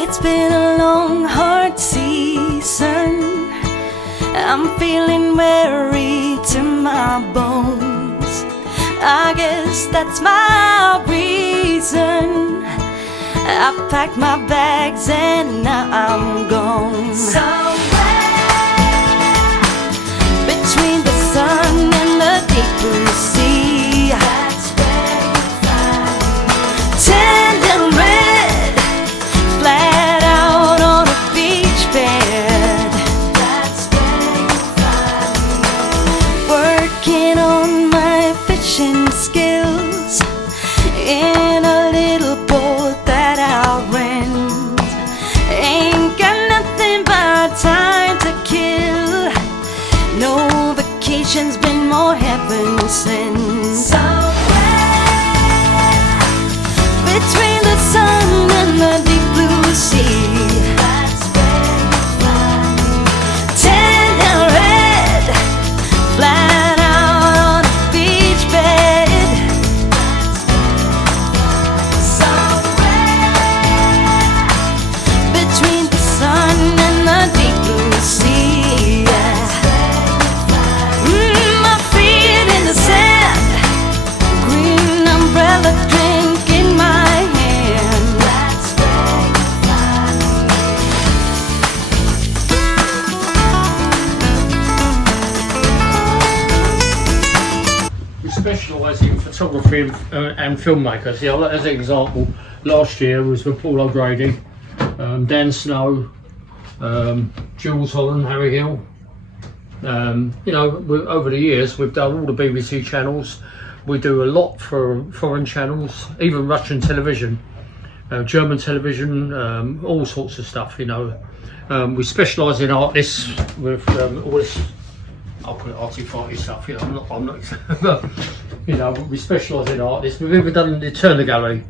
It's been a long, hard season. I'm feeling weary to my bones. I guess that's my reason. I've packed my bags and now I'm gone. Somewhere between the sun and the deep blue sea, that's where you find me. Tender red, flat out on a beach bed, that's where you find me. Working on my fishing skills in a little boat that I'll rent. Ain't got nothing but time to kill. No vacation's been more heaven sent. Somewhere between the sun and the deep blue sea, that's where you find me. Tender red, flat out on a beach bed, somewhere between the sun and the deep blue sea. My feet in the sand, green umbrella drink in my hand, that's where you find We specialise in photography and filmmakers. Yeah, as an example, last year was with Paul O'Grady, Dan Snow, Jules Holland, Harry Hill. You know, over the years we've done all the BBC channels. We do a lot for foreign channels, even Russian television, German television, all sorts of stuff. You know, we specialise in artists with all this. I'll put it arty-farty stuff. You know, I'm not. You know, we specialise in artists. We've even done the Turner Gallery.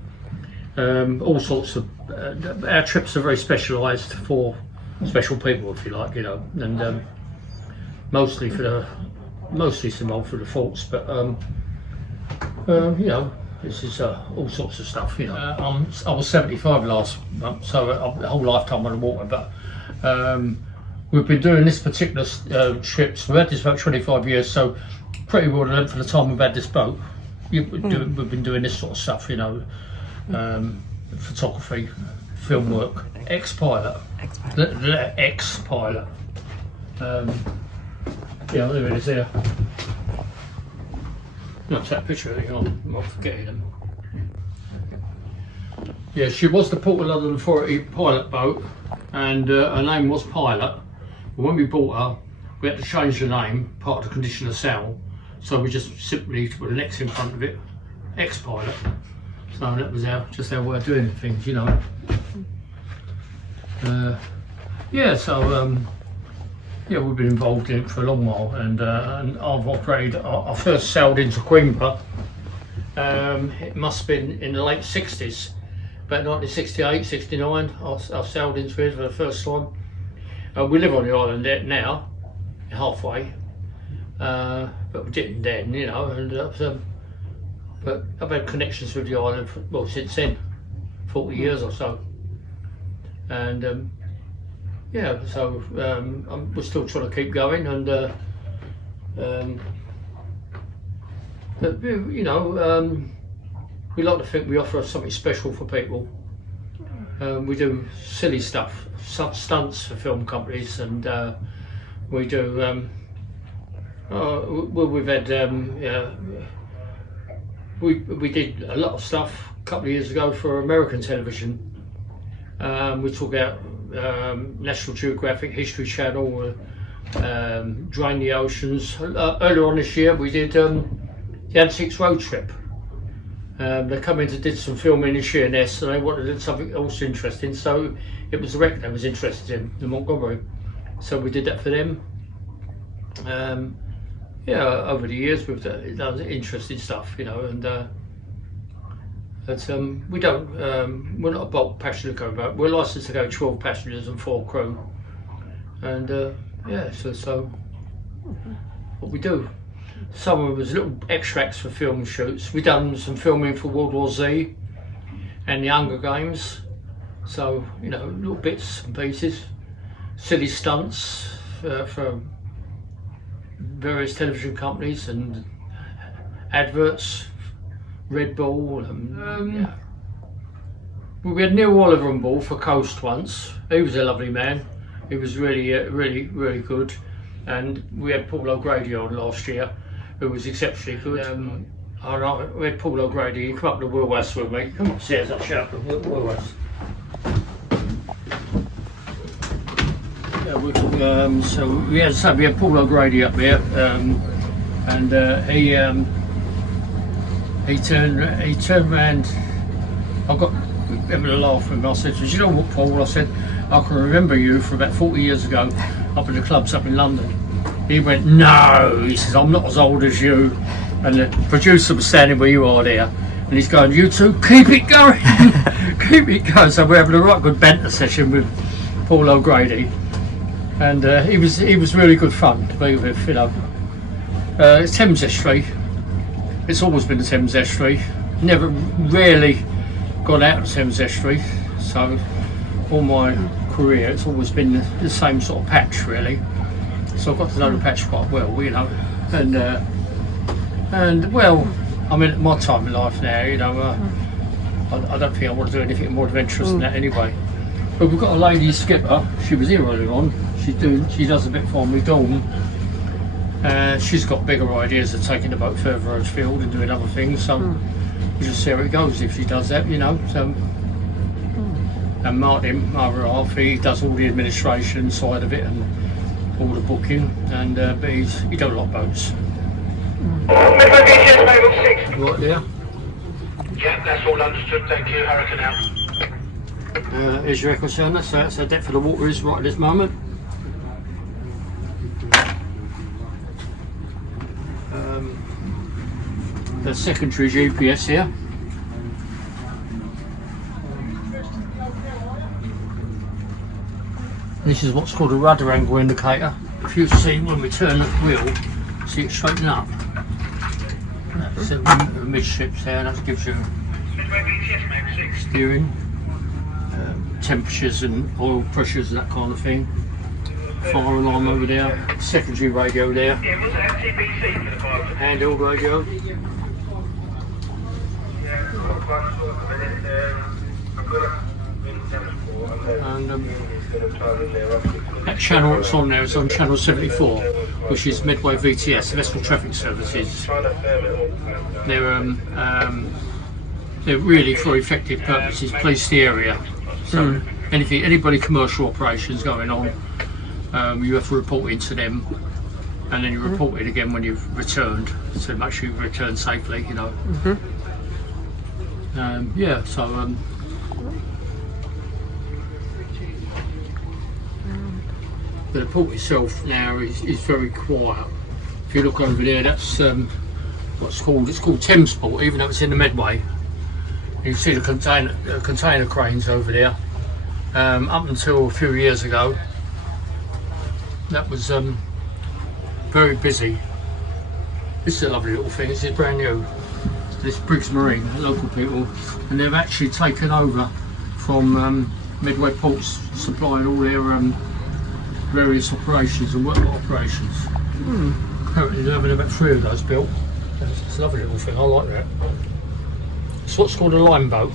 All sorts of. Our trips are very specialised for special people, if you like. You know, and mostly some for the faults, but you know, this is all sorts of stuff. You know, I was 75 last month, so the whole lifetime on the water. But we've been doing this particular trips. We've had this about 25 years, so pretty well the length of the time we've had this boat. We've been doing this sort of stuff. You know, photography, film work, ex-pilot. Yeah, there it is there. No, it's that picture of it, I'm not forgetting them. Yeah, she was the Port of London Authority pilot boat, and her name was Pilot. But when we bought her, we had to change the name, part of the condition of sale. So we just simply put an X in front of it, ex-pilot. So that was just our way of doing things, you know. Yeah, so yeah, we've been involved in it for a long while, and I've operated. I first sailed into Queenboro. It must have been in the late 60s, about 1968, 69. I sailed into it for the first time. We live on the island now, halfway, but we didn't then, you know. And but I've had connections with the island since then, 40 years or so, and. Yeah, so we're still trying to keep going, and but, you know, we like to think we offer something special for people. We do silly stuff, stunts for film companies, and we do. We've had we did a lot of stuff a couple of years ago for American television. We took out National Geographic, History Channel, Drain the Oceans. Earlier on this year we did the Antiques Road Trip. They come in and did some filming in Sheerness, and they wanted to do something else interesting, so it was the wreck they was interested in Montgomery. So we did that for them. Yeah, over the years we've done interesting stuff, you know, and but we don't, we're not a bulk passenger cargo boat. We're licensed to go 12 passengers and 4 crew, and yeah, so what we do. Some of them was little extracts for film shoots. We done some filming for World War Z and the Hunger Games. So, you know, little bits and pieces, silly stunts for various television companies and adverts, Red Bull. Yeah. We had Neil Oliver on board for Coast once. He was a lovely man. He was really, really good. And we had Paul O'Grady on last year, who was exceptionally good. We had Paul O'Grady. He come up to Wolfpack with me. Come upstairs, I'll shout at Wolfpack. So we had Paul O'Grady up here, and he turned round. I got him to laugh with him. I said, "Do you know what, Paul?" I said, "I can remember you from about 40 years ago, up in the clubs up in London." He went, "No," he says, "I'm not as old as you." And the producer was standing where you are there, and he's going, "You two, keep it going, keep it going." So we're having a right good banter session with Paul O'Grady. And he was really good fun to be with, you know. It's Thames Estuary. It's always been the Thames Estuary. Never really got out of Thames Estuary. So all my career, it's always been the same sort of patch, really. So I've got to know the patch quite well, you know. And well, I mean, at my time in life now, you know, I don't think I want to do anything more adventurous than that anyway. But we've got a lady skipper. She was here earlier on. She does a bit for me, Dawn. She's got bigger ideas of taking the boat further afield and doing other things. So we'll just see how it goes if she does that, you know. So, and Martin, my other half, he does all the administration side of it and all the booking. And but he don't like boats. Right there. Yeah, that's all understood. Thank you. Hurricane out. Here's your echo sonar, so that's how depth of the water is right at this moment. The secondary GPS here. This is what's called a rudder angle indicator. If you see when we turn the wheel, see it straighten up. That's the midships there, that gives you steering. Temperatures and oil pressures and that kind of thing. Fire alarm over there, secondary radio there, handheld radio. And that channel that's on there is on channel 74, which is Midway VTS, Vessel Traffic Services. They're really, for effective purposes, police the area. So anybody commercial operations going on, you have to report into them, and then you report it again when you've returned, so make sure you return safely, you know. Yeah, so the port itself now is very quiet. If you look over there, that's it's called Thames Port, even though it's in the Medway. You see the container cranes over there. Up until a few years ago, that was very busy. This is a lovely little thing. This is brand new. This Briggs Marine, local people, and they've actually taken over from Midway Ports, supplying all their various operations and work operations. Apparently they're having about 3 of those built. It's a lovely little thing. I like that. It's what's called a line boat.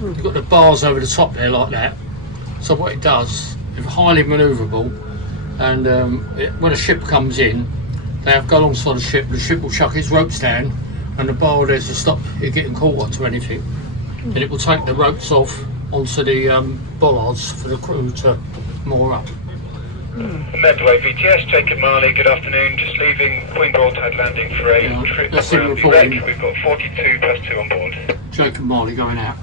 You've got the bars over the top there like that. So what it does, it's highly manoeuvrable, and when a ship comes in, they have to go alongside the ship. The ship will chuck its ropes down, and the bar there's to stop it getting caught onto anything. And it will take the ropes off onto the bollards for the crew to moor up. Medway VTS, Jacob Marley, good afternoon. Just leaving Queenboro Tide Landing for a trip around the wreck. We've got 42 plus 2 on board. Jacob Marley going out.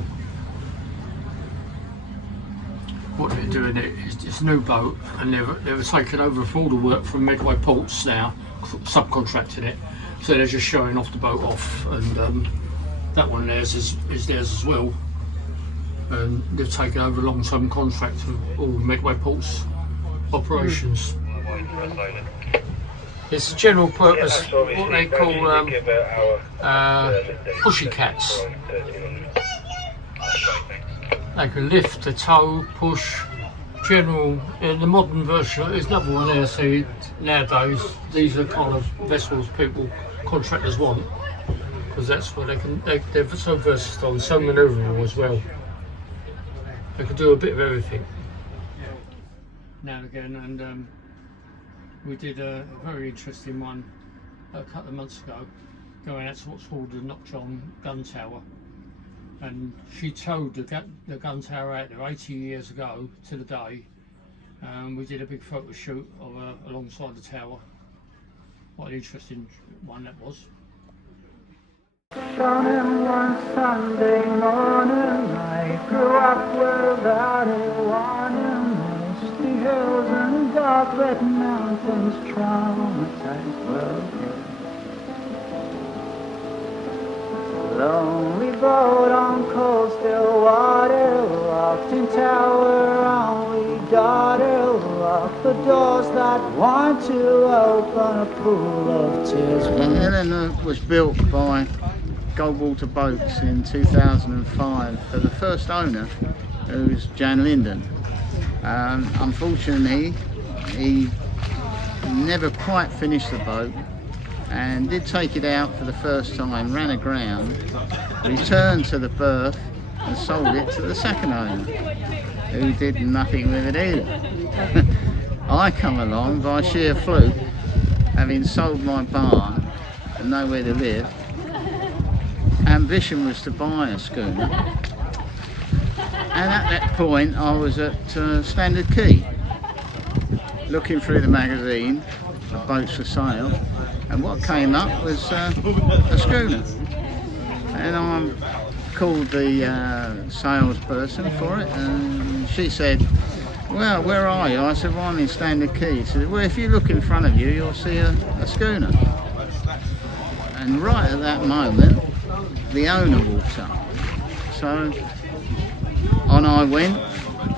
What they're doing is it's a new boat, and they've taken over for all the work from Medway Ports now, subcontracting it. So they're just showing off the boat off, and that one theirs is theirs as well. And they've taken over a long-term contract of all Medway Ports operations. It's a general purpose, what they call pushy cats. They can lift, the tow, push, general. In the modern version, there's another one there. See, nowadays these are kind of vessels people, contractors want, because that's where they're so versatile and so manoeuvrable as well. They can do a bit of everything. Now and again, and we did a very interesting one a couple of months ago, going out to what's called the Knockjohn gun tower, and she towed the gun tower out there 80 years ago to the day. We did a big photo shoot of alongside the tower. What an interesting one that was. Shining one Sunday morning, I grew up without a warning. Misty hills and dark red mountains traumatized world. Lonely boat on cold still water, locked in tower, only daughter. Lock the doors that want to open, a pool of tears. Eleanor was built by Goldwater Boats in 2005 for the first owner, who was Jan Linden. Unfortunately, he never quite finished the boat and did take it out for the first time, ran aground, returned to the berth and sold it to the second owner, who did nothing with it either. I come along by sheer fluke, having sold my barn and nowhere to live. Ambition was to buy a schooner, and at that point I was at Standard Quay looking through the magazine of boats for sale, and what came up was a schooner, and I called the salesperson for it, and she said, "Well, where are you?" I said, "Well, I'm in Standard Quay." She said, "Well, if you look in front of you, you'll see a schooner." And right at that moment, the owner walks up. So on I went,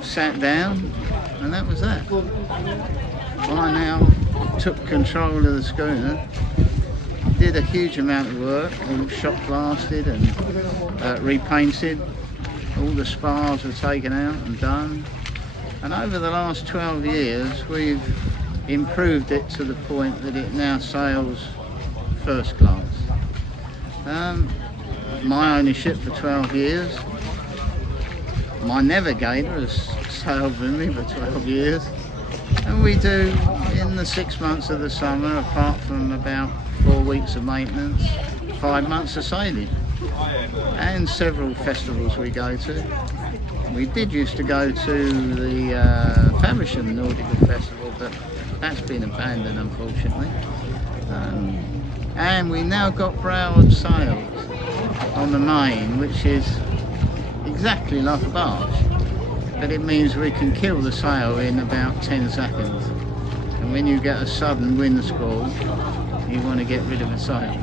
sat down, and that was that. I now took control of the schooner, did a huge amount of work, all shot blasted and repainted. All the spars were taken out and done. And over the last 12 years, we've improved it to the point that it now sails first class. My ownership for 12 years. My navigator has sailed with me for 12 years. And we do, in the 6 months of the summer, apart from about 4 weeks of maintenance, 5 months of sailing. And several festivals we go to. We did used to go to the Faversham Nautical Festival, but that's been abandoned, unfortunately. And we now got Broward sails on the main, which is exactly like a barge, but it means we can kill the sail in about 10 seconds. And when you get a sudden wind squall, you want to get rid of the sail.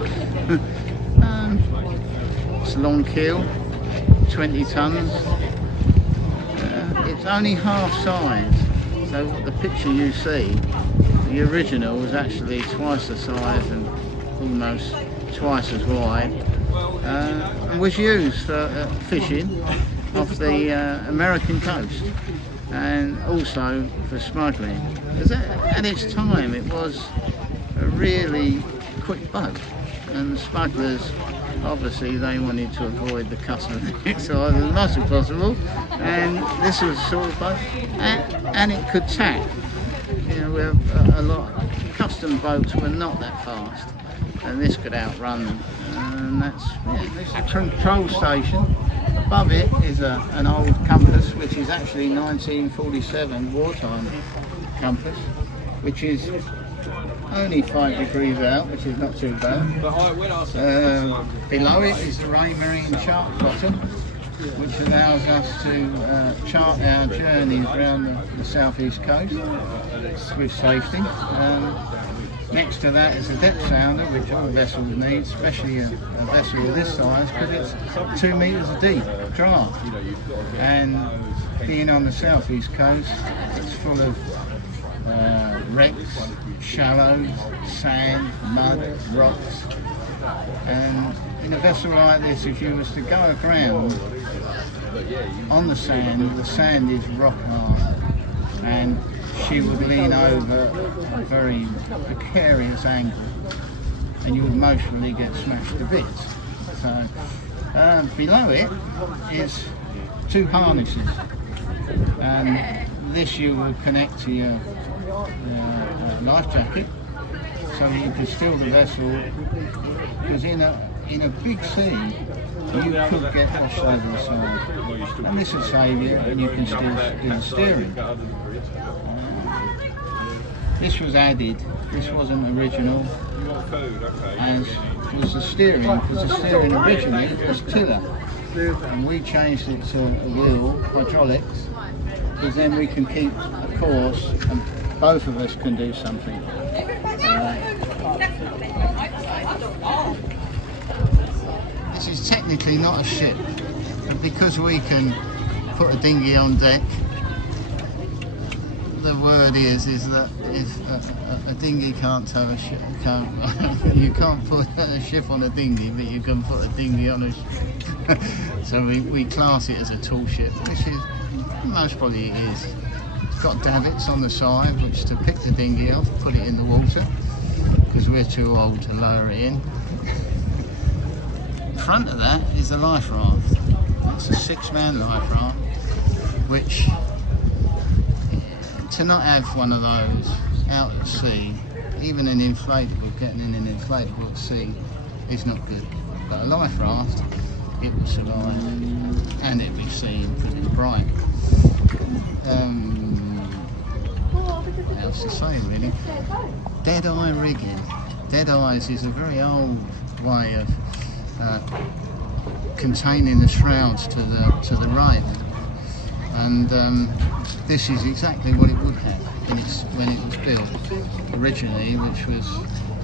It's long keel, 20 tons. It's only half size, so the picture you see, the original was actually twice the size and almost twice as wide, and was used for fishing off the American coast and also for smuggling. At its time it was a really quick boat, and the smugglers, obviously they wanted to avoid the customs excise as much as possible, and this was sort of boat, and it could tack. You know, where a lot of custom boats were not that fast, and this could outrun them. And that's a control station. Above it is an old compass, which is actually 1947 wartime compass, which is only 5 degrees out, which is not too bad. Below it is the Raymarine chart bottom, which allows us to chart our journeys around the southeast coast with safety. Next to that is a depth sounder, which all vessels need, especially a vessel of this size, because it's 2 metres deep draft. And being on the southeast coast, it's full of wrecks, shallows, sand, mud, rocks. And in a vessel like this, if you was to go aground on the sand is rock hard, and she would lean over a very precarious angle, and you would mostly get smashed to bits. So below it is 2 harnesses, and this you would connect to your life jacket, so you can steer the vessel, because in a big sea you could get washed over the side, and this will save you, and you can still do the steering. This was added, this wasn't original, as was the steering, because the steering originally was tiller, and we changed it to a wheel, hydraulics, because then we can keep a course and both of us can do something. This is technically not a ship, but because we can put a dinghy on deck, the word is that if a dinghy can't tow a ship, you can't put a ship on a dinghy, but you can put a dinghy on a ship. So we class it as a tall ship, which is most probably it is. It's got davits on the side, which to pick the dinghy off, put it in the water, because we're too old to lower it in. In front of that is the life raft. It's a 6-man life raft, which, to not have one of those out at sea, even an inflatable, getting in an inflatable at sea is not good. But a life raft, it will survive, and it'll be seen because it's bright. What else to say really? Dead eye rigging. Dead eyes is a very old way of containing the shrouds to the rail, and this is exactly what it would have when it was built originally, which was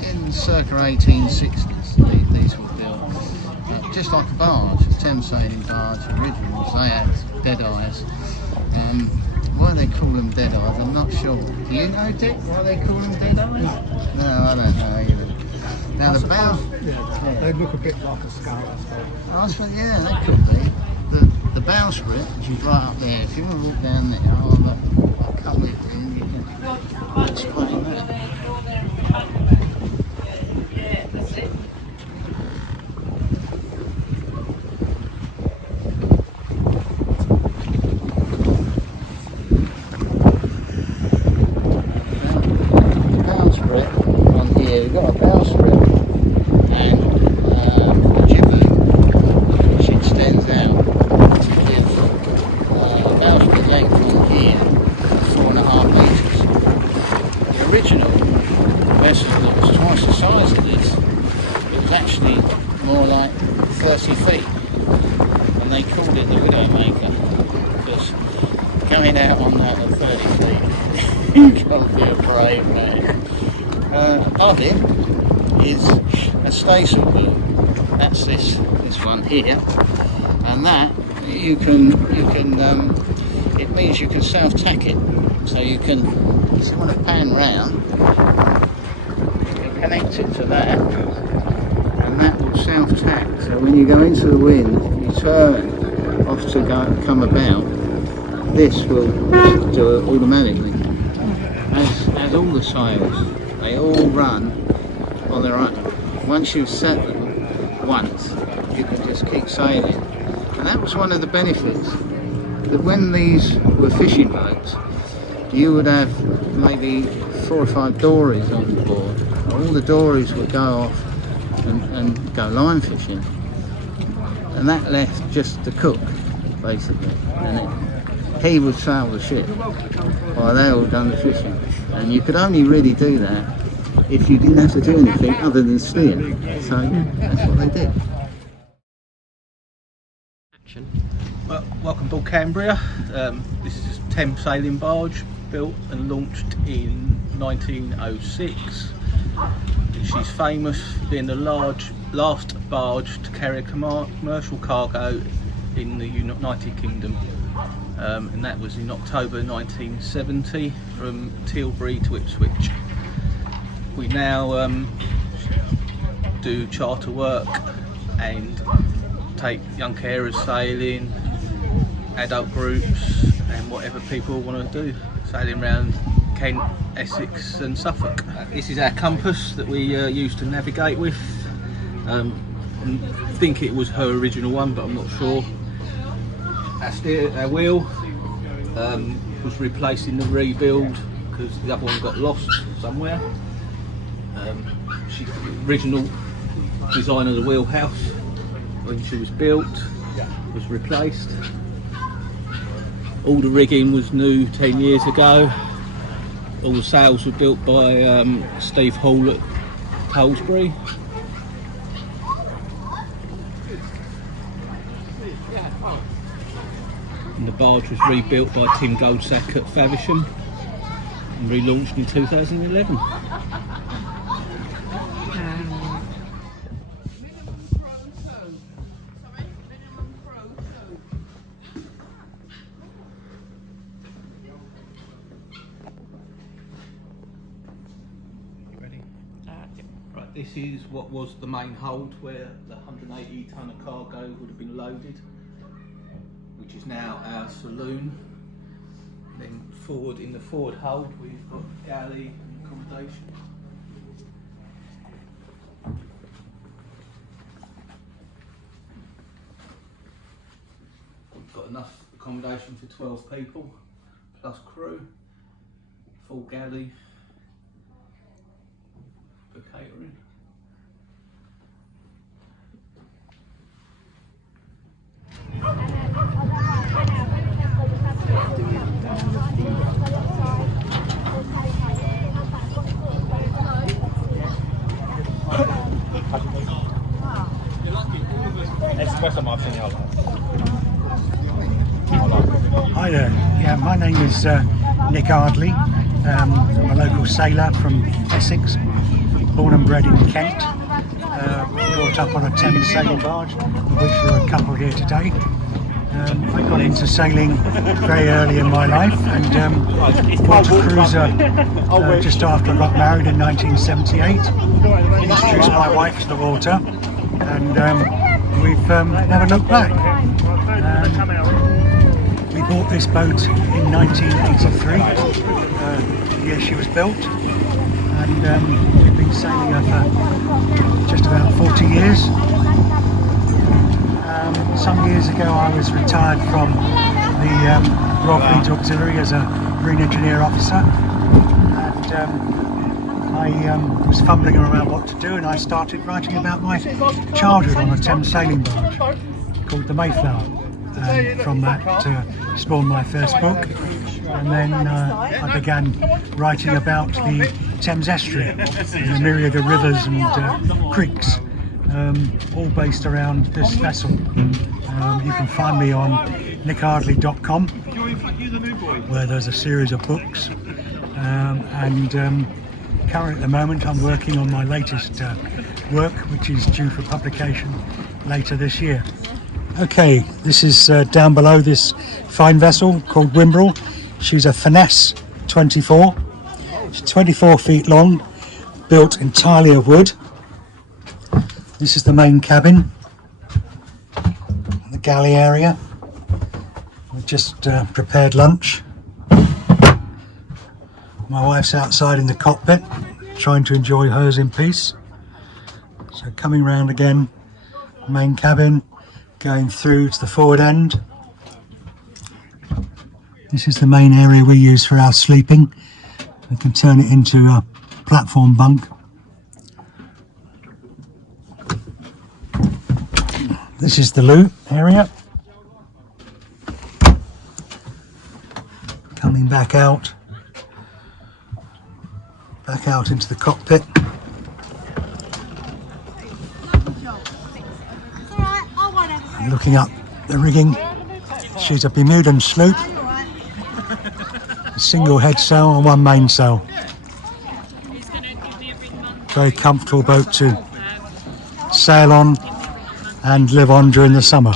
in circa 1860s. These were built just like a barge, a Thames sailing barge. Originals, they had dead eyes. Why they call them dead eyes, I'm not sure. Do you know, Dick, why they call them dead eyes? No, I don't know either. Now the bow, they look a bit like a skull, I suppose. Yeah, that could be. The bowsprit, which is right up there. If you want to walk down there, I'll come with you and you can explain that. We've got a bowsprit and a jibboom which extends out with a bowsprit length on here 4.5 metres. The original vessel that was twice the size of this, it was actually more like 30 feet, and they called it the Widowmaker because going out on that at 30 feet you can't be a brave man. Above it is a staysail boom. That's this one here, and that you can it means you can self-tack it. So you can, if you want to pan round, you connect it to that, and that will self-tack. So when you go into the wind, you turn off to come about. This will do it automatically, as all the sails. They all run on their own. Once you've set them once, you can just keep sailing. And that was one of the benefits, that when these were fishing boats, you would have maybe 4 or 5 dories on board. All the dories would go off and go line fishing. And that left just the cook, basically. And he would sail the ship while they all done the fishing. And you could only really do that if you didn't have to do anything other than steer. So that's what they did. Well, welcome aboard Cambria. This is a Thames sailing barge built and launched in 1906. She's famous for being the last barge to carry a commercial cargo in the United Kingdom. And that was in October 1970 from Tilbury to Ipswich. We now do charter work and take young carers sailing, adult groups and whatever people want to do, sailing around Kent, Essex and Suffolk. This is our compass that we use to navigate with. I think it was her original one, but I'm not sure. Our wheel was replaced in the rebuild because the other one got lost somewhere. The original design of the wheelhouse when she was built was replaced. All the rigging was new 10 years ago. All the sails were built by Steve Hall at Colesbury. And the barge was rebuilt by Tim Goldsack at Faversham and relaunched in 2011. Right, this is what was the main hold where the 180 tonne of cargo would have been loaded, which is now our saloon. Then forward in the forward hold we've got galley and accommodation. We've got enough accommodation for 12 people plus crew, full galley for catering. Hi there, yeah, my name is Nick Ardley. I'm a local sailor from Essex, born and bred in Kent, brought up on a Thames sailing barge, of which there are a couple here today. I got into sailing very early in my life and bought a cruiser just after I got married in 1978. Introduced my wife to the water and we've never looked back. We bought this boat in 1983, the year she was built, and we've been sailing her for just about 40 years. Some years ago I was retired from the Royal Fleet Auxiliary as a marine engineer officer, and I was fumbling around what to do, and I started writing about my childhood on a Thames sailing barge called the Mayflower. From that spawned my first book, and then I began writing about the Thames estuary and the myriad of rivers and creeks, all based around this vessel. You can find me on nickardley.com, where there's a series of books, and currently at the moment I'm working on my latest work, which is due for publication later this year. Okay, this is down below this fine vessel called Queenboro. She's a Finesse 24. She's 24 feet long, built entirely of wood. This is the main cabin, the galley area. We've just prepared lunch. My wife's outside in the cockpit, trying to enjoy hers in peace. So coming round again, main cabin, going through to the forward end. This is the main area we use for our sleeping. We can turn it into a platform bunk. This is the loo area. Coming back out into the cockpit. And looking up the rigging, she's a Bermudan sloop, a single head sail and one mainsail. Very comfortable boat to sail on and live on during the summer.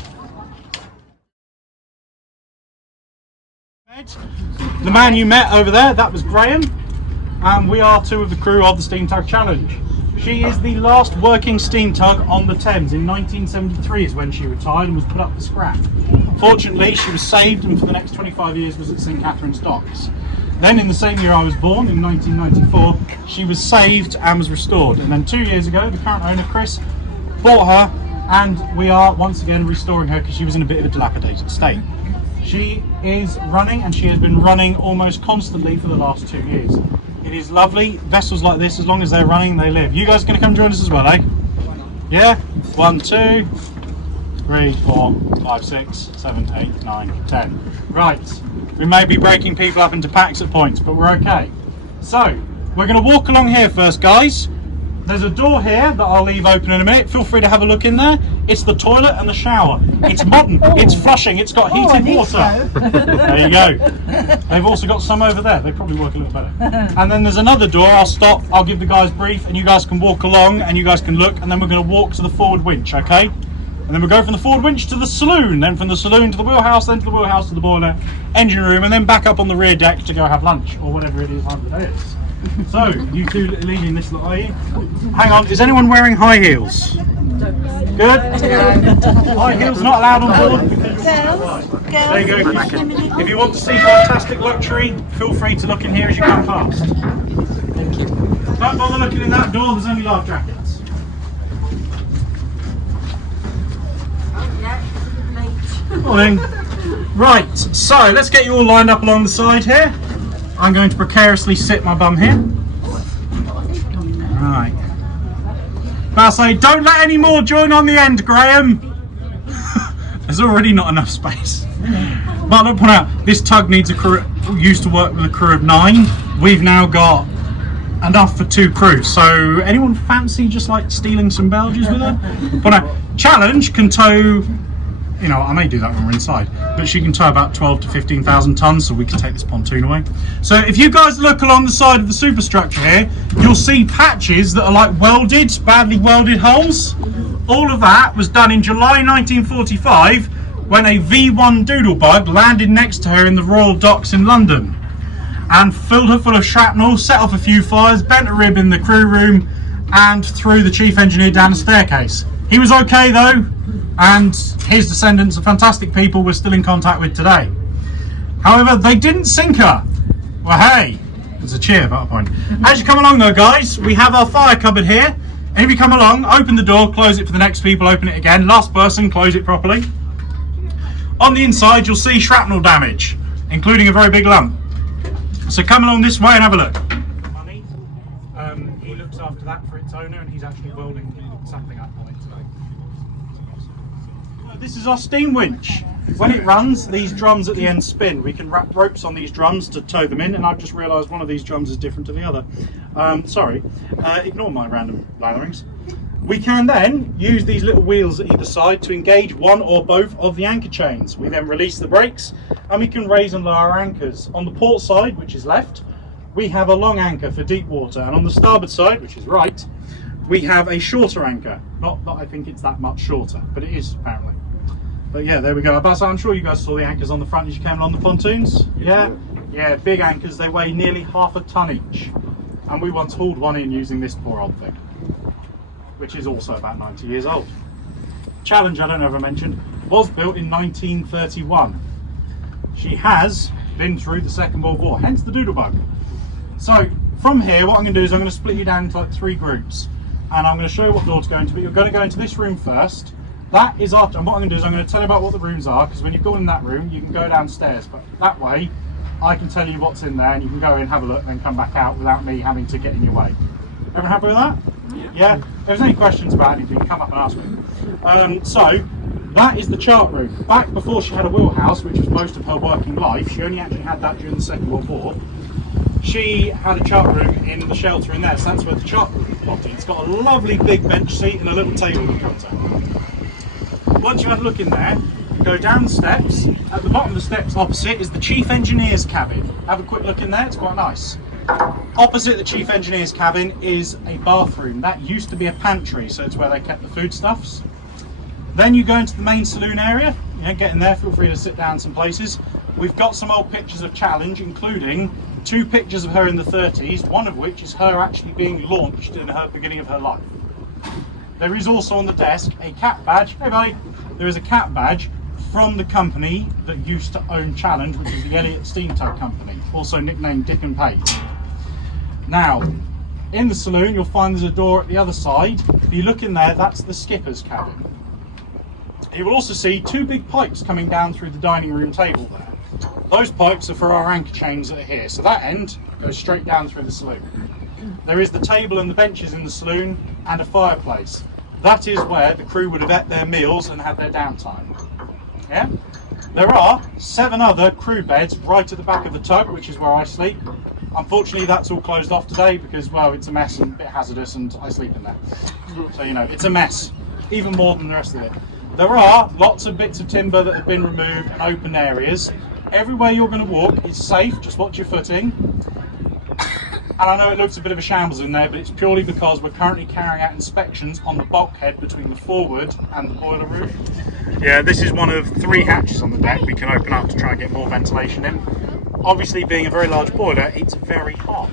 The man you met over there, that was Graham, and we are two of the crew of the Steam Tug Challenge. She is the last working steam tug on the Thames. In 1973 is when she retired and was put up for scrap. Fortunately, she was saved and for the next 25 years was at St Catherine's Docks. Then in the same year I was born, in 1994, she was saved and was restored. And then 2 years ago, the current owner, Chris, bought her, and we are once again restoring her because she was in a bit of a dilapidated state. She is running, and she has been running almost constantly for the last 2 years. It is lovely. Vessels like this, as long as they're running, they live. You guys going to come join us as well, eh? Yeah? 1, 2, 3, 4, 5, 6, 7, 8, 9, 10. Right. We may be breaking people up into packs at points, but we're okay. So, we're going to walk along here first, guys. There's a door here that I'll leave open in a minute. Feel free to have a look in there. It's the toilet and the shower. It's modern. It's flushing. It's got heated water. There you go. They've also got some over there. They probably work a little better. And then there's another door. I'll stop. I'll give the guys brief, and you guys can walk along, and you guys can look, and then we're going to walk to the forward winch, okay? And then we'll go from the forward winch to the saloon, then from the saloon to the wheelhouse, then to the wheelhouse to the boiler, engine room, and then back up on the rear deck to go have lunch, or whatever it is time of the day is. So, you two leading this lot, are you? Hang on, is anyone wearing high heels? Good? High heels not allowed on board? There you go. If you want to see fantastic luxury, feel free to look in here as you come past. Thank you. Don't bother looking in that door, there's only life jackets. Morning. Right, so let's get you all lined up along the side here. I'm going to precariously sit my bum here. Right. But I say, don't let any more join on the end, Graham. There's already not enough space. But I'll point out, this tug needs a crew. Used to work with a crew of 9. We've now got enough for 2 crews. So anyone fancy just like stealing some Belgians with her? Point out, Challenge can tow. You know, I may do that when we're inside, but she can tow about 12 to 15,000 tons, so we can take this pontoon away. So if you guys look along the side of the superstructure here, you'll see patches that are like welded, badly welded holes. All of that was done in July 1945 when a V1 Doodlebug landed next to her in the Royal Docks in London and filled her full of shrapnel, set off a few fires, bent a rib in the crew room and threw the chief engineer down the staircase. He was okay though, and his descendants are fantastic people we're still in contact with today. However, they didn't sink her. Well, hey, there's a cheer about a point. As you come along though, guys, we have our fire cupboard here. And if you come along, open the door, close it for the next people, open it again. Last person, close it properly. On the inside, you'll see shrapnel damage, including a very big lump. So come along this way and have a look. He looks after that for its owner, and he's actually welding something up on it today. This is our steam winch. When it runs, these drums at the end spin. We can wrap ropes on these drums to tow them in, and I've just realised one of these drums is different to the other. Sorry, ignore my random latherings. We can then use these little wheels at either side to engage one or both of the anchor chains. We then release the brakes, and we can raise and lower our anchors. On the port side, which is left, we have a long anchor for deep water, and on the starboard side, which is right, we have a shorter anchor. Not that I think it's that much shorter, but it is apparently. But yeah, there we go. I'm sure you guys saw the anchors on the front as you came along the pontoons. Yeah? Yeah, big anchors. They weigh nearly half a ton each. And we once hauled one in using this poor old thing, which is also about 90 years old. Challenge, I don't know if I mentioned, was built in 1931. She has been through the Second World War, hence the Doodlebug. So from here, what I'm going to do is I'm going to split you down into like 3 groups. And I'm going to show you what door to go into, but you're going to go into this room first. That is our, and what I'm going to do is I'm going to tell you about what the rooms are, because when you've gone in that room, you can go downstairs, but that way I can tell you what's in there and you can go in, have a look, and then come back out without me having to get in your way. Everyone happy with that? Yeah? If there's any questions about anything, come up and ask me. So, that is the chart room. Back before she had a wheelhouse, which was most of her working life, she only actually had that during the Second World War, she had a chart room in the shelter in there, so that's where the chart room is plotted. It's got a lovely big bench seat and a little table that comes out. Once you've had a look in there, you go down the steps. At the bottom of the steps opposite is the Chief Engineer's cabin. Have a quick look in there, it's quite nice. Opposite the Chief Engineer's cabin is a bathroom. That used to be a pantry, so it's where they kept the foodstuffs. Then you go into the main saloon area. Get in there, feel free to sit down some places. We've got some old pictures of Challenge, including 2 pictures of her in the 30s, one of which is her actually being launched in her beginning of her life. There is also on the desk a cat badge. Hey buddy! There is a cat badge from the company that used to own Challenge, which is the Elliott Steam Tug Company, also nicknamed Dick and Page. Now, in the saloon you'll find there's a door at the other side. If you look in there, that's the skipper's cabin. You will also see 2 big pipes coming down through the dining room table there. Those pipes are for our anchor chains that are here, so that end goes straight down through the saloon. There is the table and the benches in the saloon and a fireplace. That is where the crew would have ate their meals and had their downtime. Yeah? There are 7 other crew beds right at the back of the tug, which is where I sleep. Unfortunately, that's all closed off today because, well, it's a mess and a bit hazardous and I sleep in there. So, you know, it's a mess, even more than the rest of it. There are lots of bits of timber that have been removed and open areas. Everywhere you're going to walk is safe, just watch your footing. And I know it looks a bit of a shambles in there, but it's purely because we're currently carrying out inspections on the bulkhead between the forward and the boiler room. Yeah, this is one of 3 hatches on the deck we can open up to try and get more ventilation in. Obviously, being a very large boiler, it's very hot.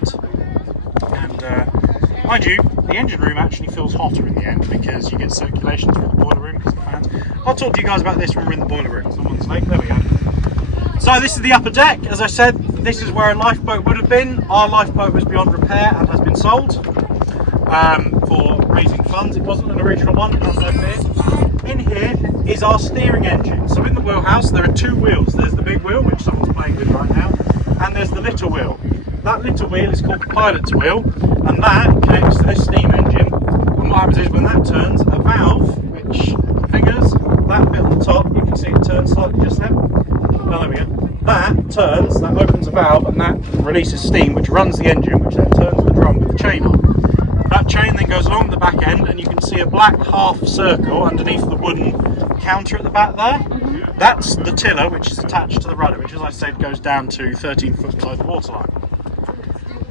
And mind you, the engine room actually feels hotter in the end because you get circulation through the boiler room because of the fans. I'll talk to you guys about this when we're in the boiler room. Someone's late, there we go. So this is the upper deck. As I said, this is where a lifeboat would have been. Our lifeboat was beyond repair and has been sold for raising funds. It wasn't an original one, have no fear. In here is our steering engine. So in the wheelhouse there are 2 wheels. There's the big wheel, which someone's playing with right now, and there's the little wheel. That little wheel is called the pilot's wheel, and that connects to this steam engine. And what happens is when that turns, a valve, which fingers, that bit on the top, you can see it turns slightly just there. Oh, there we go. That turns, that opens a valve, and that releases steam, which runs the engine, which then turns the drum with the chain on. That chain then goes along the back end, and you can see a black half circle underneath the wooden counter at the back there. That's the tiller, which is attached to the rudder, which, as I said, goes down to 13 foot below the waterline.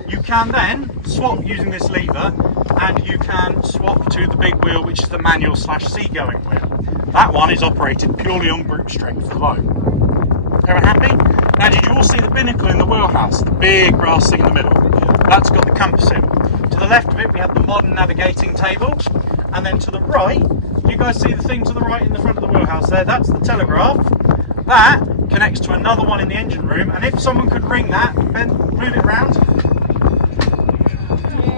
You can then swap using this lever, and you can swap to the big wheel, which is the manual / seagoing wheel. That one is operated purely on brute strength alone. Everyone happy? Now, did you all see the binnacle in the wheelhouse? The big brass thing in the middle? That's got the compass in. To the left of it, we have the modern navigating table. And then to the right, you guys see the thing to the right in the front of the wheelhouse there? That's the telegraph. That connects to another one in the engine room. And if someone could ring that, then move it around.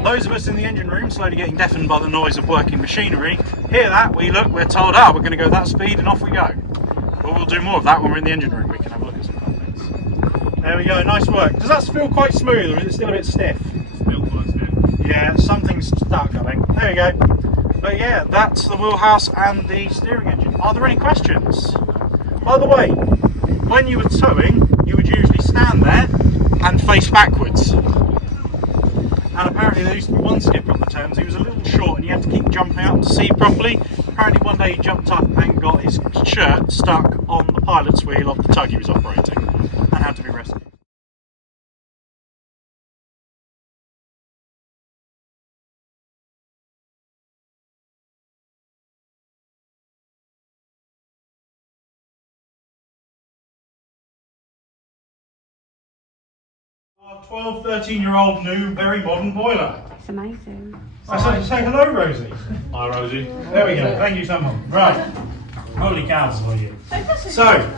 Those of us in the engine room, slowly getting deafened by the noise of working machinery, hear that, we look, we're told, we're going to go that speed, and off we go. But we'll do more of that when we're in the engine room. We can have a look at some comments. There we go, nice work. Does that feel quite smooth, or is it still a bit stiff? Still quite stiff. Yeah, something's stuck, I think. There we go. But yeah, that's the wheelhouse and the steering engine. Are there any questions? By the way, when you were towing, you would usually stand there and face backwards. And apparently there used to be one skipper on the Thames, he was a little short and you had to keep jumping up to see properly. Apparently one day he jumped up and got his shirt stuck on the pilot's wheel of the tug he was operating and had to be rescued. Our 12, 13-year-old new, very modern boiler. It's amazing. I say hello, Rosie. Hi, Rosie. There we go. Thank you so much. Right. Holy cows, are you? So,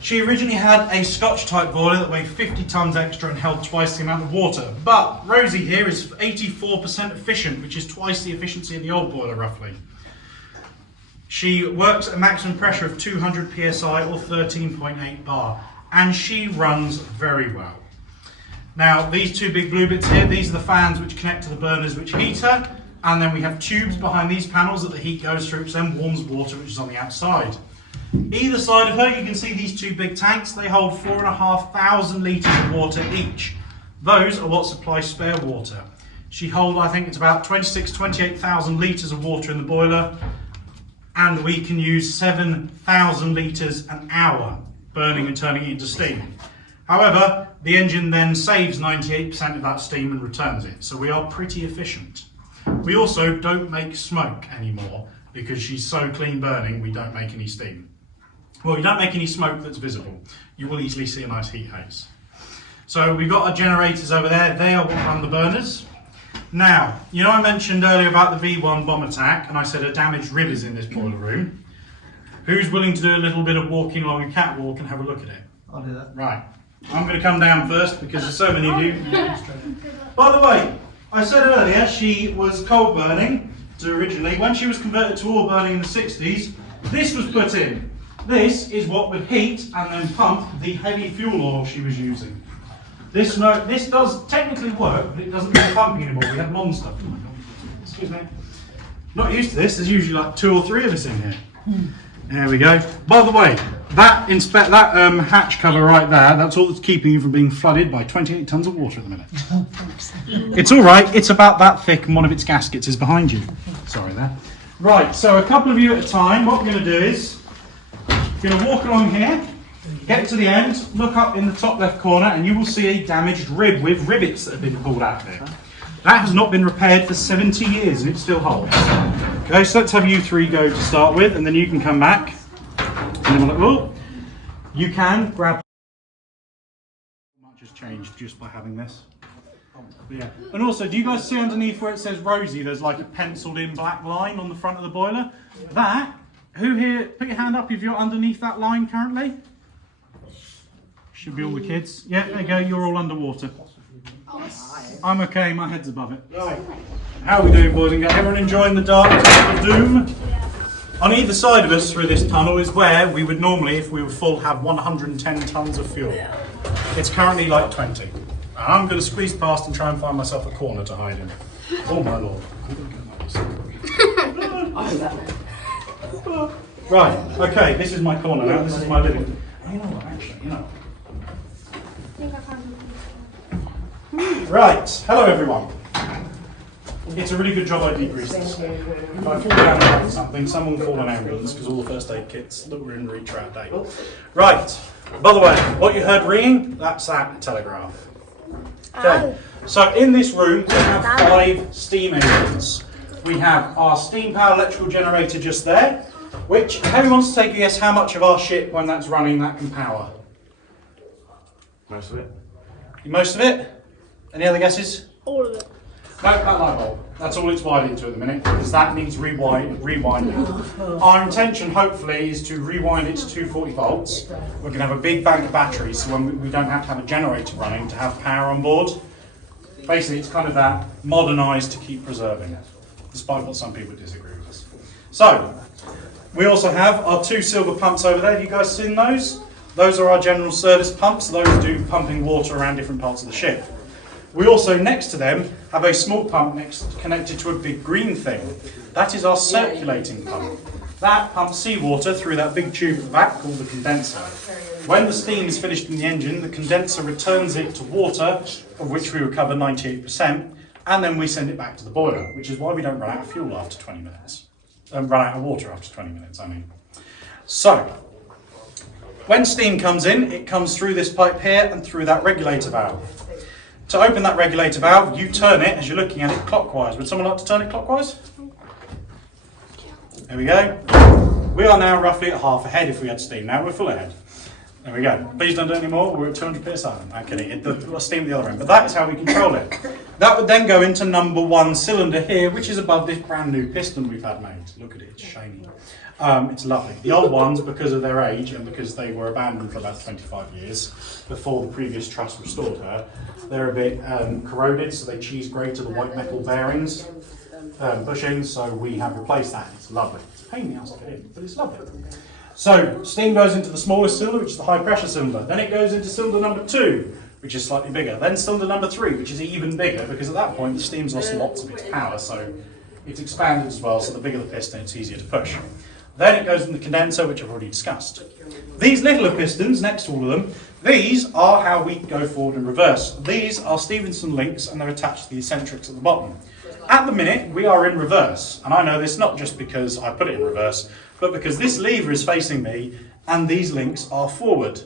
she originally had a Scotch type boiler that weighed 50 tons extra and held twice the amount of water. But Rosie here is 84% efficient, which is twice the efficiency of the old boiler, roughly. She works at a maximum pressure of 200 psi or 13.8 bar, and she runs very well. Now, these 2 big blue bits here, these are the fans which connect to the burners which heat her, and then we have tubes behind these panels that the heat goes through, which then warms water which is on the outside. Either side of her, you can see these 2 big tanks. They hold 4,500 litres of water each. Those are what supply spare water. She holds, I think it's about 28,000 litres of water in the boiler, and we can use 7,000 litres an hour burning and turning it into steam. However, the engine then saves 98% of that steam and returns it, so we are pretty efficient. We also don't make smoke anymore because she's so clean burning we don't make any steam. Well, you don't make any smoke that's visible. You will easily see a nice heat haze. So we've got our generators over there, they are what run the burners. Now, you know I mentioned earlier about the V1 bomb attack and I said a damaged rib is in this boiler room. Who's willing to do a little bit of walking along a catwalk and have a look at it? I'll do that. Right, I'm going to come down first because there's so many of you. By the way, I said earlier she was cold burning originally. When she was converted to oil burning in the 60s, this was put in. This is what would heat and then pump the heavy fuel oil she was using. This does technically work, but it doesn't need pumping anymore. We have Monster. Excuse me. Not used to this. There's usually like 2 or 3 of us in here. There we go. By the way, that hatch cover right there, that's all that's keeping you from being flooded by 28 tons of water at the minute. It's all right. It's about that thick and one of its gaskets is behind you. Sorry there. Right, so a couple of you at a time. What we're going to do is we're going to walk along here. Get to the end, look up in the top left corner and you will see a damaged rib with rivets that have been pulled out of it. That has not been repaired for 70 years and it still holds. Okay, so let's have you 3 go to start with and then you can come back. And then we're like, oh, you can grab. Much has changed just by having this. But yeah. And also, do you guys see underneath where it says Rosie, there's like a penciled in black line on the front of the boiler? That, who here, put your hand up if you're underneath that line currently. Should be all the kids. Yeah, there you go, you're all underwater. I'm okay, my head's above it. Right. How are we doing, boys and girls? Everyone enjoying the dark tunnel of doom? On either side of us through this tunnel is where we would normally, if we were full, have 110 tons of fuel. It's currently like 20. And I'm going to squeeze past and try and find myself a corner to hide in. Oh my lord. Right, okay, this is my corner now, this is my living room. You know what, actually, you know. Right, hello everyone. It's a really good job I degreased this. If I fall down and break something, someone call an ambulance because all the first aid kits that were in reach are out of date. Right, by the way, what you heard ringing, that's that telegraph. Okay, so in this room we have 5 steam engines. We have our steam power electrical generator just there, which, who wants to take a guess how much of our ship, when that's running, that can power? Most of it. Most of it? Any other guesses? All of it. No, that light bulb. That's all it's wired into at the minute, because that needs rewinding. Our intention, hopefully, is to rewind it to 240 volts. We're going to have a big bank of batteries, so when we don't have to have a generator running to have power on board. Basically, it's kind of that modernised to keep preserving it, despite what some people disagree with us. So, we also have our 2 silver pumps over there. Have you guys seen those? Those are our general service pumps. Those do pumping water around different parts of the ship. We also, next to them, have a small pump connected to a big green thing. That is our circulating pump. That pumps seawater through that big tube at the back called the condenser. When the steam is finished in the engine, the condenser returns it to water, of which we recover 98%, and then we send it back to the boiler, which is why we don't run out of fuel after 20 minutes. Run out of water after 20 minutes, I mean. So, when steam comes in, it comes through this pipe here and through that regulator valve. To open that regulator valve, you turn it as you're looking at it clockwise. Would someone like to turn it clockwise? There we go. We are now roughly at half ahead if we had steam. Now we're full ahead. There we go. Please don't do it anymore. We're at 200 psi. I'm kidding. The steam at the other end. But that is how we control it. That would then go into number 1 cylinder here, which is above this brand new piston we've had made. Look at it. It's shiny. It's lovely. The old ones, because of their age and because they were abandoned for about 25 years before the previous trust restored her, they're a bit corroded, so they cheese grey to the white metal bearings, bushings, so we have replaced that. It's lovely. It's a pain in the ass to get in, but it's lovely. So, steam goes into the smallest cylinder, which is the high pressure cylinder. Then it goes into cylinder number 2, which is slightly bigger. Then cylinder number 3, which is even bigger, because at that point the steam's lost lots of its power, so it's expanded as well, so the bigger the piston, it's easier to push. Then it goes in the condenser, which I've already discussed. These littler pistons, next to all of them, these are how we go forward and reverse. These are Stevenson links, and they're attached to the eccentrics at the bottom. At the minute, we are in reverse, and I know this not just because I put it in reverse, but because this lever is facing me, and these links are forward.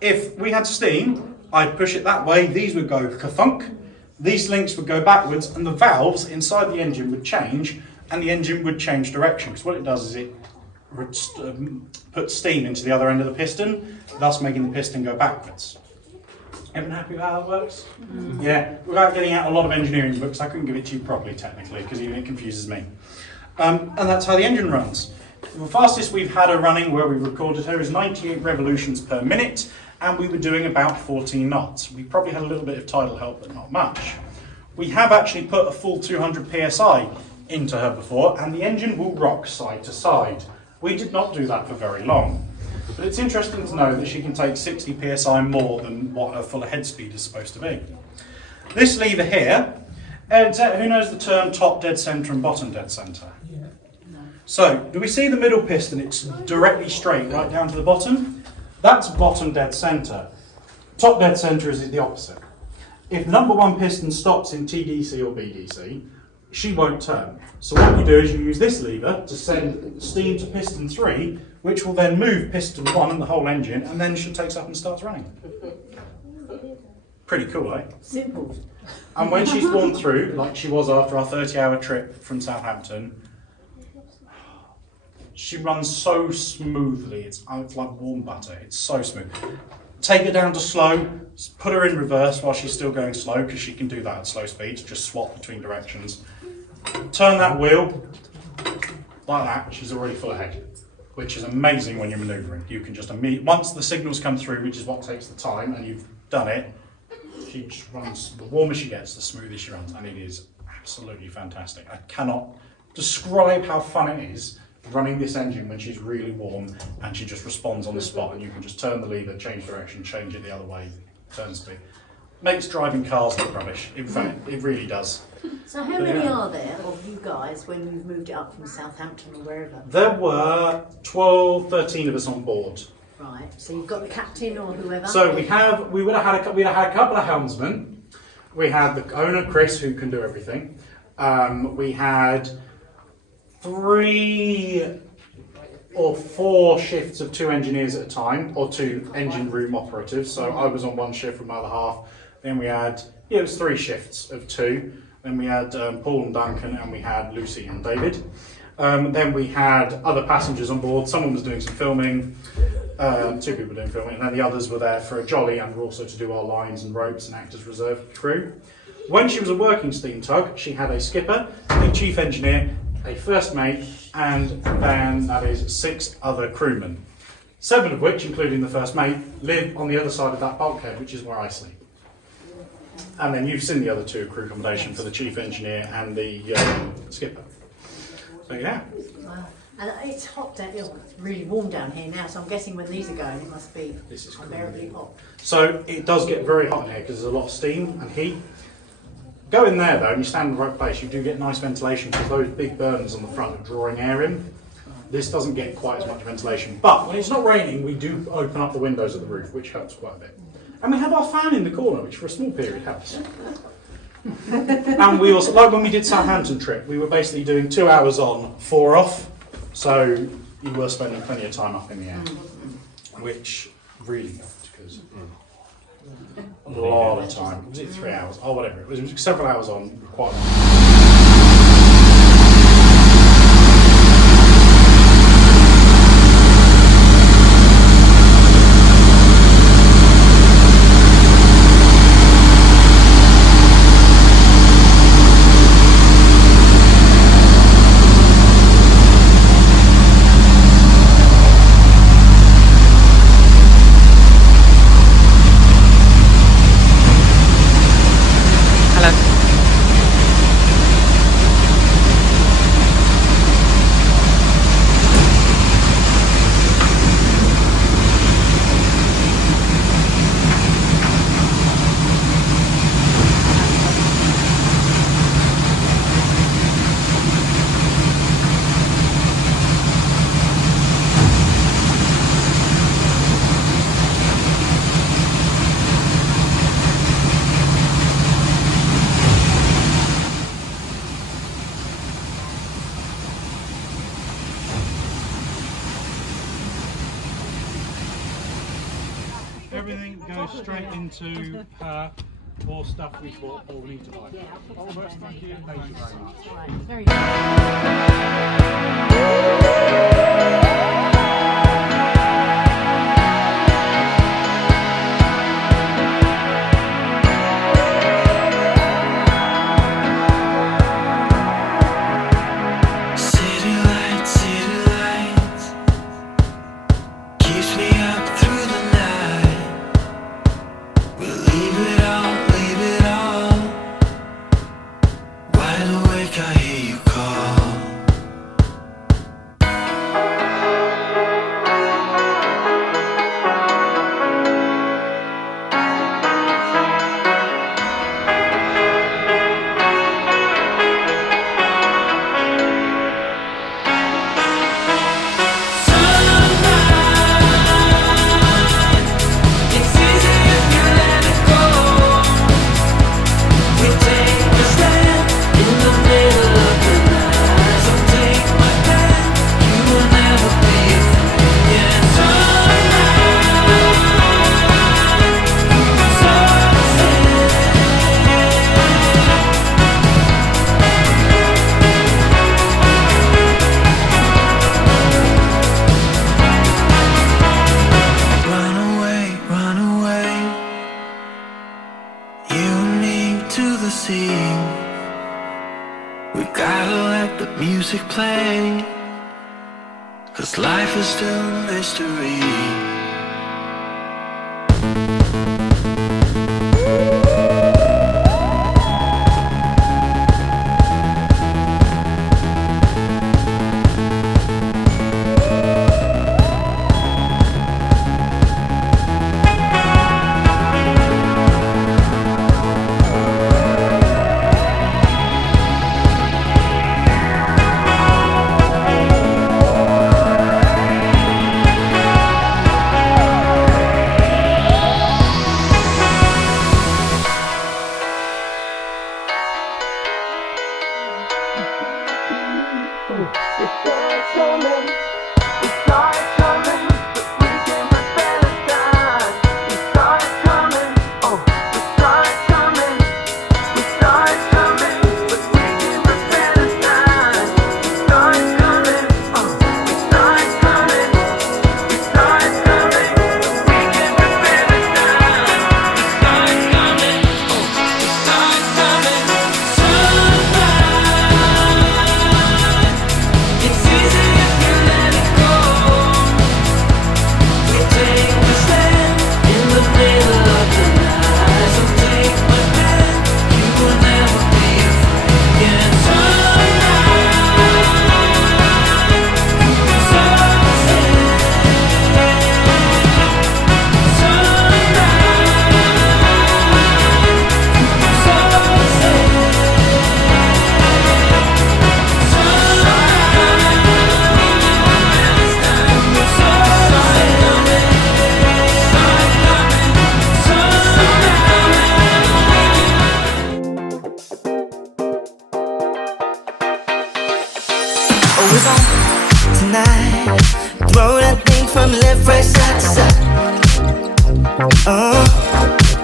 If we had steam, I'd push it that way, these would go ka-thunk, these links would go backwards, and the valves inside the engine would change, and the engine would change direction, because what it does is it puts steam into the other end of the piston, thus making the piston go backwards. Everyone happy with how that works? Yeah, without getting out a lot of engineering books, I couldn't give it to you properly technically because even it confuses me. And that's how the engine runs. The fastest we've had her running where we recorded her is 98 revolutions per minute, and we were doing about 14 knots. We probably had a little bit of tidal help, but not much. We have actually put a full 200 psi into her before, and the engine will rock side to side. We did not do that for very long. But it's interesting to know that she can take 60 psi more than what her full head speed is supposed to be. This lever here, who knows the term top dead centre and bottom dead centre? Yeah. No. So, do we see the middle piston? It's directly straight right down to the bottom. That's bottom dead centre. Top dead centre is the opposite. If number one piston stops in TDC or BDC, she won't turn. So what you do is you use this lever to send steam to piston 3, which will then move piston 1 and the whole engine, and then she takes up and starts running. Pretty cool, eh? Simple. And when she's gone through, like she was after our 30-hour trip from Southampton, she runs so smoothly. It's like warm butter. It's so smooth. Take her down to slow, put her in reverse while she's still going slow, because she can do that at slow speeds, just swap between directions. Turn that wheel, like that, she's already full ahead, which is amazing when you're manoeuvring. You can just immediately, once the signals come through, which is what takes the time, and you've done it, she just runs, the warmer she gets, the smoother she runs, and it is absolutely fantastic. I cannot describe how fun it is running this engine when she's really warm and she just responds on the spot, and you can just turn the lever, change direction, change it the other way, turn speed. Makes driving cars look rubbish. In fact, it really does. So how many are there of you guys when you've moved it up from Southampton or wherever? There were 12, 13 of us on board. Right, so you've got the captain or whoever? So we would have had a couple of helmsmen. We had the owner, Chris, who can do everything. We had 3 or 4 shifts of 2 engineers at a time, or 2 engine room operatives. So I was on one shift with my other half. Then we had, it was 3 shifts of 2. Then we had Paul and Duncan, and we had Lucy and David. Then we had other passengers on board. Someone was doing some filming. 2 people doing filming, and then the others were there for a jolly and also to do our lines and ropes and act as reserve crew. When she was a working steam tug, she had a skipper, a chief engineer, a first mate, and then that is 6 other crewmen. 7 of which, including the first mate, live on the other side of that bulkhead, which is where I sleep. And then you've seen the other 2 crew accommodation for the chief engineer and the skipper. So yeah. Wow. And it's hot down here, it's really warm down here now, so I'm guessing when these are going it must be unbearably hot. So it does get very hot in here because there's a lot of steam and heat. Go in there though and you stand in the right place, you do get nice ventilation because those big burners on the front are drawing air in. This doesn't get quite as much ventilation, but when it's not raining we do open up the windows at the roof, which helps quite a bit. And we have our fan in the corner, which for a small period helps. And we also, like when we did Southampton trip, we were basically doing 2 hours on, 4 off. So you were spending plenty of time up in the air, which really helped because a lot of time. Was it 3 hours? Oh, whatever. It was several hours on, quite a lot. Everything goes straight into her or stuff we bought or need to buy. All the best, thank you. Thank you very much. Right, very good. the music play, 'cause life is still a mystery. Always on tonight. Throw that thing from left, right, side to side.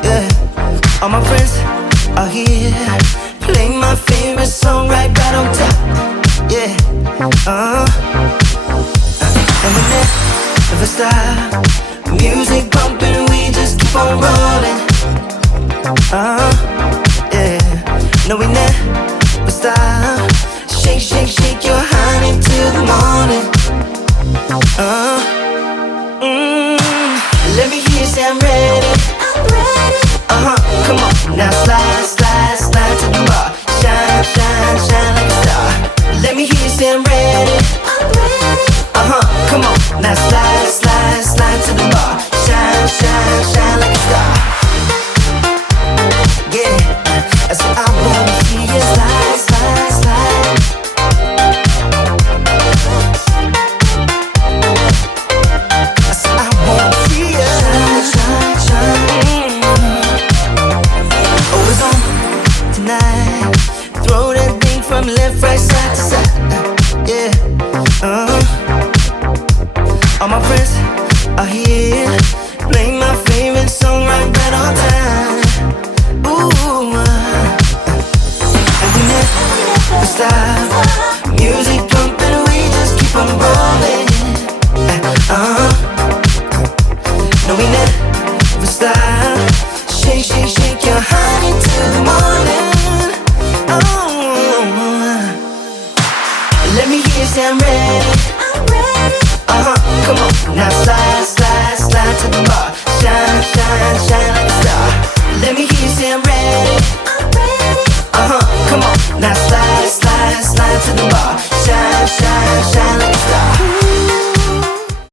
Yeah. All my friends are here. Play my favorite song right on top. Yeah. And we never stop. Music bumping, we just keep on rolling. Yeah. No, we never stop. Shake, shake, shake your honey till the morning. Let me hear you say I'm ready. I'm ready. Come on, now slide, slide, slide to the bar. Shine, shine, shine like a star. Let me hear you say I'm ready. I'm ready. Come on, now slide, slide, slide to the bar. Shine, shine, shine like a star. Yeah, I said I wanna see you slide, slide, slide. I said I wanna see you shine, shine, shine. Always on tonight. Throw that thing from left, right, side to side. Yeah. All my friends are here. Play my favorite song right on time. Ooh, and we never stop. Music pumping, we just keep on rolling. No, we never stop. Shake, shake, shake your honey till the morning. Let me hear you say I'm ready. I'm ready. Come on, now slide.